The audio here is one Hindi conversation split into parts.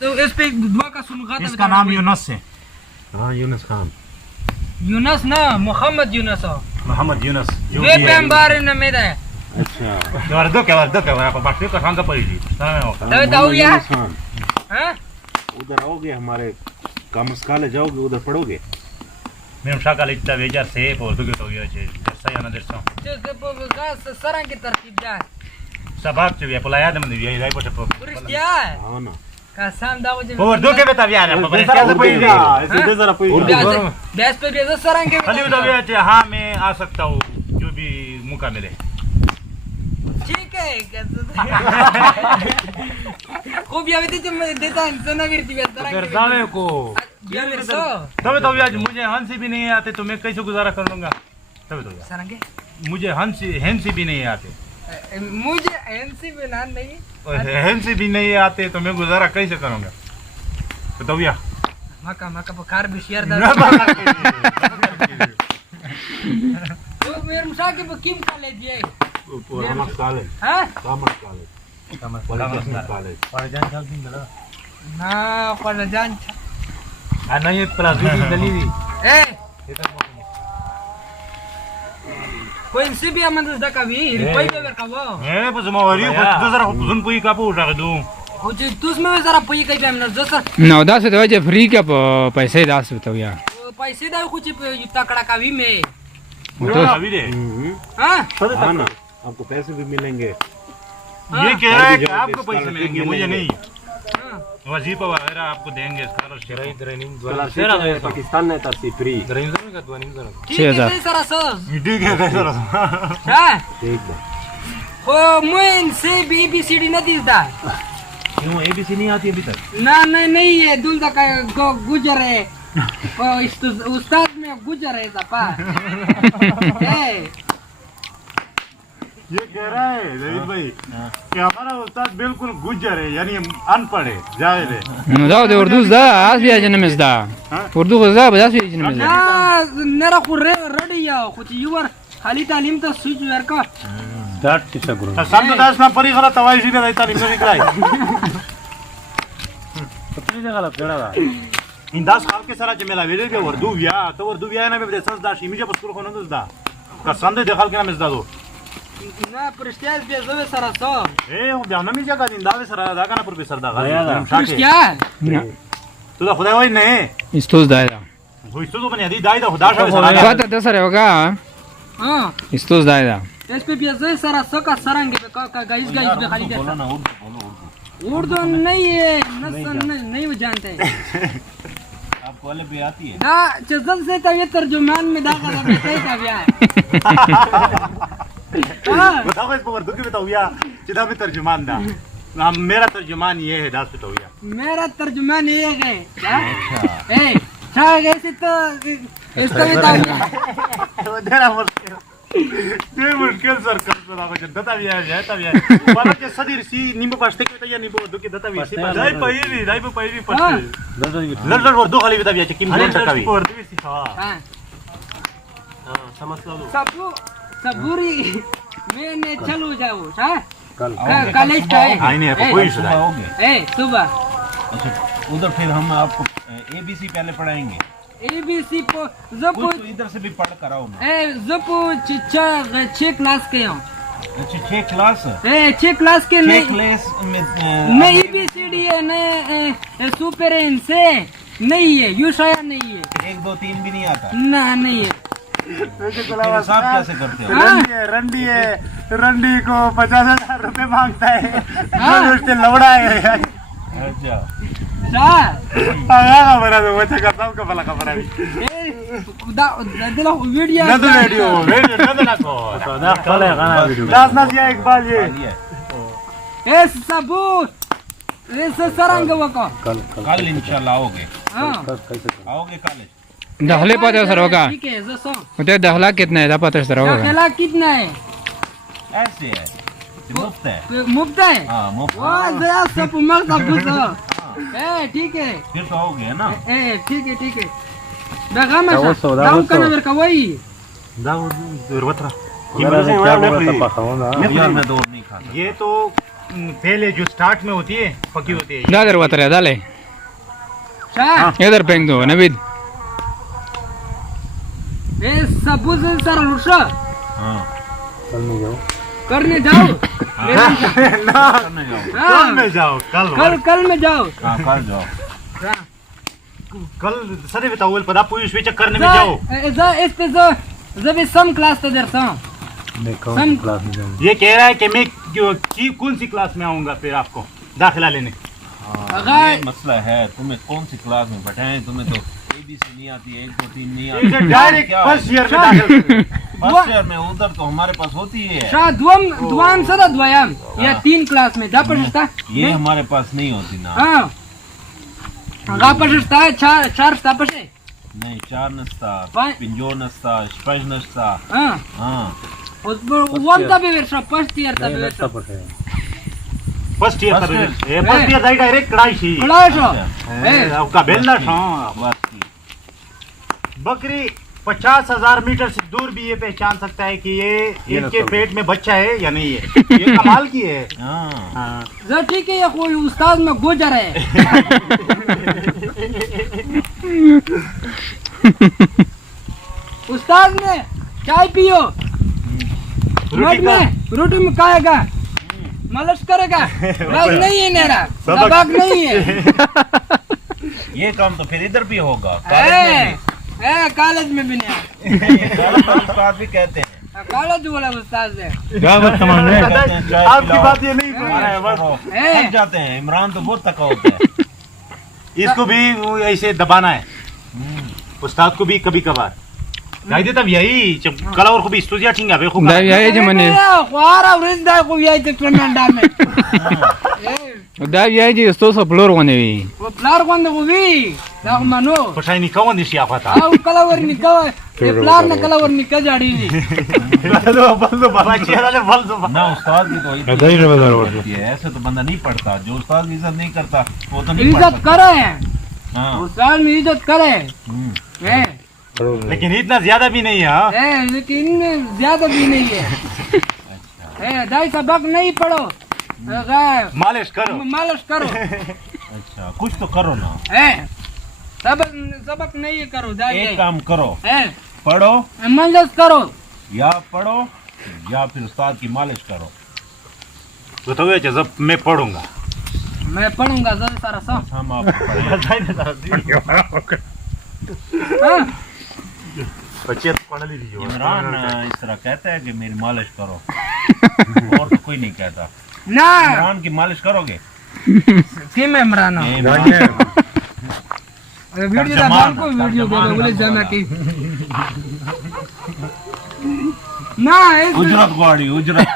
तो इस पे दुआ का सुन गाता। इसका नाम यूनुस है। हाँ यूनुस खान। यूनुस ना मोहम्मद यूनुस हो। मोहम्मद यूनुस वे पैगंबर ने मेरा है। अच्छा क्या आपको बाकी का सांगा पड़ी थी तो यार हां उधर आओगे हमारे कॉमर्स कॉलेज जाओगे उधर पढ़ोगे। मेरे शाका लिखता वेजर से और दुगे तो ये जैसा या ना जैसा जो सरंग की तरकीब जाए सबक चाहिए पुलाया दे मंदी ये पर क्या है हाँ ना कसम दाव जो और दो के बता यार पर क्या पड़ी ऐसे दे जरा कोई बेस पे बेस सरंग के खाली तो ये हां मैं आ सकता हूं जो भी मौका मिले। ठीक है खूब याद है तुम देता सुना वीरती अगर जाने को यार सो तब तो आज मुझे हंसी भी नहीं आते तो मैं कैसे गुजारा कर लूंगा। तब तो सरंगे मुझे हंसी भी नहीं आते मुझे हंसी भी ना नहीं हंसी भी नहीं आते तो मैं गुजारा कैसे करूंगा। तो भैया मका मका पुकार भी शेयर दा तो मेरे मुसा के किम कॉलेज है कॉमर्स कॉलेज। हां कॉमर्स कॉलेज पढ़ाई जान दिन दला ना कॉलेज जान आ नहीं प्लस भी दली ए कोई से भी अमन दस का भी कोई बेवर का वो ए बस मावरी तो जरा जुन पुई का पो उठा दूं हो जो तुसमें जरा पुई का टाइम ना जसर 9-10 तो जे फ्री का पैसे 10 बताओ यार पैसे दा कुछ तकड़ा का भी में तो अभी दे हां हाँ ना आपको पैसे भी मिलेंगे। ये कह रहा है कि आपको पैसे मिलेंगे मुझे नहीं। वजीफा वगैरह आपको देंगे पाकिस्तान ने तरसी फ्री ठीक है सर सर ठीक है सर हां ठीक है। हो मुइन से बीबीसीडी न दिसदा क्यों एबीसी नहीं आती अभी तक। ना नहीं है दुल्दा का गुजर है ओ इस उस्ताद में गुजर है पापा ये कह रहा है जहीद भाई कि हमारा उस्ताद बिल्कुल गुज्जर है यानी अनपढ़ है जाहिल है। जाओ दे उर्दू दा आज भी ajन में दा उर्दू को दा बजा से ajन में ना मेरा को रेडी है कुछ युवर खाली तालीम तो स्विच वेर का दैट टीचर गुरु सामने दास ना परी खरा तवाइशी में तालीम नहीं कराई कितनी जगह लग गया इन 10 साल के सारा जमेला वेरे के उर्दू विया ना में देसस दा शिमी जब स्कूल खोनो दा कसम दे देखल के ना मिस दा दो ना प्रेस्टिज भी जवे सारा सो ए हो ब्याह ना मी जगह दिन दावे सारा दा का प्रोफेसर दा क्या तो दा खुदा होई नहीं इस्तोस दायरा हो इस्तो तो बने दी दाई दा खुदा सारा बात दस रे होगा हां इस्तोस दायरा इस पे भी जवे सारा सो का सरंग पे गाइस पे खाली बोलो ना उर्दू नहीं है नहीं वो जानते आपको वाले भी आती है ना चजल से तो ये तर्जुमान में दाखिल है कैसा ब्याह हां बताओ इस पर उर्दू की बताओ या सीधा में तर्जुमान दा हम मेरा तर्जुमान ये है दास बताओ या मेरा तर्जुमान ये है क्या ए शायद ऐसे तो इसका बताओ तेरा मुश्किल ये मुश्किल सर कर रहा है दता भी है तब यार वाला के सदीर सी नींबू पास्ते के या नींबू दो के दता भी सी दाई पहिरी पस्ते लड़ उर्दू खाली बता भी किन बोल सकता भी उर्दू सी हां हां समझ लो सबूरी मैंने चलो जाओ हां कल कॉलेज का है आईने कोई सुधा ए सुबह अच्छा उधर फिर हम आपको एबीसी पहले पढ़ाएंगे एबीसी को जब कुछ इधर से भी पढ़ कर आओ ना। ए जब 6 क्लास के हो अच्छा 6 क्लास ए 6 क्लास के नहीं क्लास में नहीं एबीसीडी है नहीं सुपर एन से नहीं है यू शायद नहीं है 1 2 3 भी नहीं आता ना नहीं है हिसाब कैसे करते हो। रंडी को 50,000 रुपए मांगता है उससे लवड़ा है अच्छा बना दो बच्चा करता हूँ कपला कपड़ा दिला वीडियो ना तो वीडियो ना को ना कले गाना वीडियो दास ना दिया इकबाल ये ए सबू ए सरंग वको कल इंशाल्लाह आओगे। हां आओगे कॉलेज दखले पता सर होगा ठीक है जसो उते दखला कितना है पता सर होगा दखला कितना है ऐसे है मुफ्त है हाँ मुफ्त वाह जया सब मत पूछो ए ठीक है फिर तो आओगे ना ए ठीक है बगा में दाऊ का नंबर का वही दाऊ दुर्वत्रा यार मैं दौड़ नहीं खाता ये तो पहले जो स्टार्ट में होती है पकी होती है। दादर वतरे डाले शाह इधर फेंक दो नवीद ए सबूत सारा लुट हाँ करने जाओ कल में जाओ कल में जाओ हाँ कर जाओ कल सदैव तावल पदा पुलिस विच करने में जाओ। este जब सम क्लास तो दरसा सम क्लास ये कह रहा है कि मैं कौन सी क्लास में आऊंगा फिर आपको दाखिला लेने। हाँ, ये मसला है, तुम्हें कौन सी क्लास में बैठाएं? तुम्हें तो ABC नहीं आती है, 1 2 3 नहीं आती है। डायरेक्ट क्या फर्स्ट ईयर में दाखिल फर्स्ट ईयर में उधर तो हमारे पास होती है, शाह द्वम सदा द्वयम या 3 क्लास में जा पढ़ता ये हमारे पास नहीं होती ना। हां गा पढ़ता चार स्तापशे नहीं 4 नस्ता Fine. पिंजो नस्ता स्पेश नस्ता हां हाँ वंता भी वर्षा फर्स्ट ईयर ता वर्षा फर्स्ट ईयर तक ये फर्स्ट ईयर डायरेक्ट कढ़ाई छी कलाशो ए आपका बेलना था बस की। बकरी 50,000 मीटर से दूर भी ये पहचान सकता है कि ये इनके पेट में बच्चा है या नहीं है। ये कमाल की है। हाँ हाँ। जो ठीक है ये कोई उस्ताद में गुजर है उस्ताद ने चाय पियो रोटी में खाएगा मालिश करेगा बाग नहीं है नेरा सबक नहीं है ये काम तो फिर इधर भी होगा, कॉलेज में भी नहीं उस्ताद भी कहते हैं। कॉलेज वाला उस्ताद से आपकी बात ये नहीं सुन रहा है बस थक जाते हैं। इमरान तो बहुत थका होता है। इसको भी वो ऐसे दबाना है उस्ताद को भी कभी कभार गाइदे तब यही कला और को भी स्टूडियो ठीक है देखो दाई याय जे मने वारा वृंदा को याय ते ट्रेमेंडा में दाई याय जे sto so flor wane wi वो प्लार कोंद को भी ना मानो पशाई नहीं कौन दिशी आप था आ कला वर निका ये प्लार ने कला वर निका जाड़ी बल बाबा चेहरा ले बल ना उस्ताद की तो होती है, ऐसे तो बंदा नहीं पढ़ता। जो उस्ताद की इज्जत नहीं करता वो तो नहीं इज्जत पढ़ता। करे हाँ उस्ताद में इज्जत करे लेकिन इतना ज्यादा भी नहीं है। लेकिन ज्यादा भी नहीं है दाई सबक नहीं पढ़ो मालिश करो मालिश करो अच्छा कुछ तो करो ना। सबक नहीं करो दाई एक काम करो, है पढ़ो मालिश करो या पढ़ो या फिर उस्ताद की मालिश करो। तो ये जब मैं पढ़ूंगा मैं पढ़ूंगा जरा सारा सा बस हम आपको पढ़ाएंगे। बच्चे तो पढ़ लीजिए। इमरान इस तरह कहता है कि मेरी मालिश करो और तो कोई नहीं कहता। ना इमरान की मालिश करोगे? किम इमरान ये इमरान वीडियो दा बाल को वीडियो दे बोले जाना की ना उजरत गाड़ी उजरत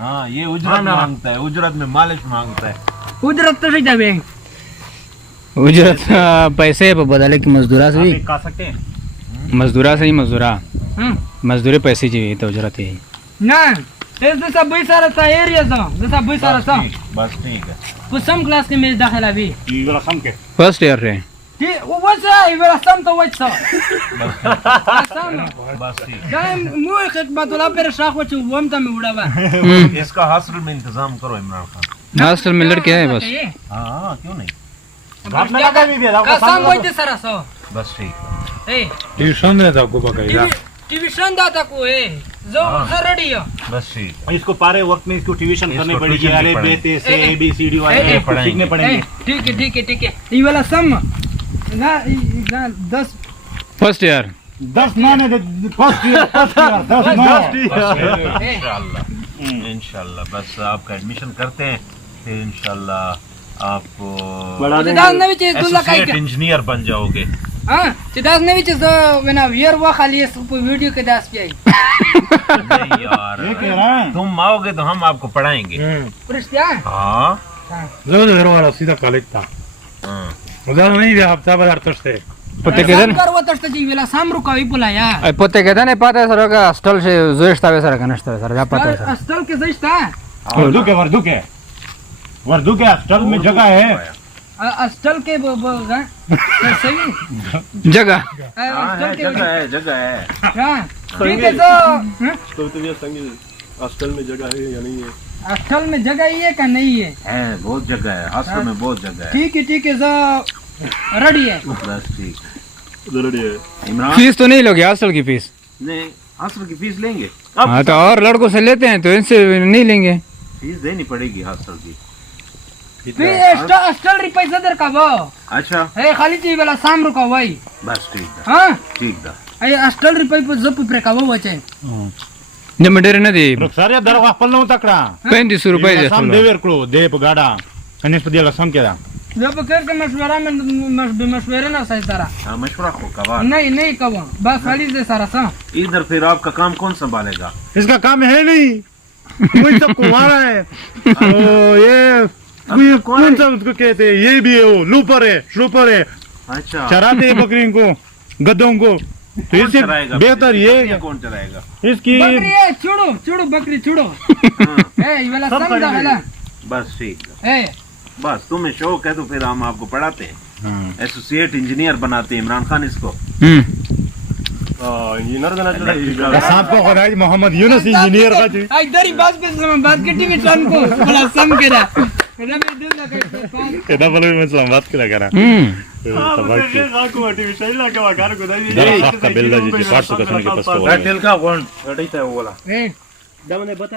हाँ ये उजरत मांगता है, उजरत में मालिश मांगता है। उजरत तो सही जावे उजरत पैसे पे बदले की मजदूरा से आप खा सकते हैं मजदूरा से ही मजदूरा मजदूरी पैसे चाहिए तो उजरत है ना जैसा भाई सारा था एरिया सा जैसा भाई सारा सा बस ठीक है। कुछ सम क्लास के में दाखिला भी ये वाला सम के फर्स्ट ईयर रे ठीक वो वैसा ये वाला सम तो वैसा सम बस ठीक है। गाय मुंह खिदमत वाला पर शाख वच वमता में उड़ावा इसका हॉस्टल में इंतजाम करो इमरान खान। हॉस्टल में लड़के हैं बस हाँ क्यों नहीं, आपने लगा भी है कसम होते सारा सो बस ठीक है। ए ट्यूशन देता को बकायदा ट्यूशन दाता को है जो रेडी हो बस ठीक है। इसको पारे वक्त में इसको ट्यूशन करनी इसको पड़ेगी। ट्यूशन अरे भी बेटे से ABCD वाले ए, सीखने पड़ेंगे। ठीक है ये वाला सम ना 10 फर्स्ट ईयर 10 माने फर्स्ट ईयर 10 इंशाल्लाह इंशाल्लाह बस आपका एडमिशन करते हैं फिर इंशाल्लाह आप चिदास नवी चीज दुल्ला काय एसोसिएट इंजीनियर बन जाओगे। हां चिदास नवी चीज वेना वियर वा खाली इस वीडियो के दास पे आई नहीं यार ये कह रहा है तुम आओगे तो हम आपको पढ़ाएंगे। पुरुषया हाँ जो दरवाजा सीधा कॉलेज था हाँ उधर नहीं भी हफ्ता बाजार तस्ते पोते केदन कर तस्ट जी वेला सामरू का विपुला या पोते केदन पाता सर का हॉस्टल से जोस्ता वे सर कनस्ता सर जा पाता सर अस्टल के जइस्ता वर्दू के हॉस्टल में जगह है। अस्टल के सही जगह अस्टल के जगह है हां ठीक है तो तो ये संगी हॉस्टल में जगह है या नहीं है? असल में जगह ही है क्या नहीं है? बहुत जगह है, हॉस्टल में बहुत जगह है। ठीक है सब रेडी है। बस ठीक। जरूरी है। इमरान फीस तो नहीं लोगे हॉस्टल की फीस? नहीं, हॉस्टल की फीस लेंगे। हाँ तो और लड़कों से लेते हैं तो इनसे नहीं लेंगे। फीस देनी पड़ेगी हॉस्टल की। हॉस्टल पैसा दर का वो अच्छा है खाली चाहिए वाला शाम रुका वही। बस ठीक है। हाँ ठीक है। अरे हॉस्टल रुपये पर जब प्रे का वो बचे जमडेरे नदी रुखसारिया दरवा पल्लो तकड़ा 35 रुपये सम देवेर करो देप गाड़ा कनिस पदियाला सम केदा जब कर के मशवरा में मशवरे ना सही तरह हाँ, मशवरा को कवा नहीं कब बस खाली से सारा सा इधर फिर आपका काम कौन संभालेगा? इसका काम है नहीं कोई तो कुमारा है ओ ये कौन सा उसको कहते हैं ये भी है वो लूपर है अच्छा चराते हैं बकरियों को गधों को तो कौन इससे चलाएगा? बेहतर ये ये कौन चलाएगा? इसकी बकरी है छोड़ो बकरी छोड़ो हाँ, ए ये वाला समझा वाला बस ठीक है। ए बस तुम्हें शौक है तो फिर हम आपको पढ़ाते हैं। एसोसिएट इंजीनियर बनाते हैं इमरान खान इसको। इंजीनियर देना चाहिए। सांप को खुदाई मोहम्मद यूनुस इंजीनियर का जी आई दरी बात पे बात के टीवी टन को बड़ा सम के दा रमे दिल लगा केदा बोले मैं सलाम बात करा ए जब उन्हें बता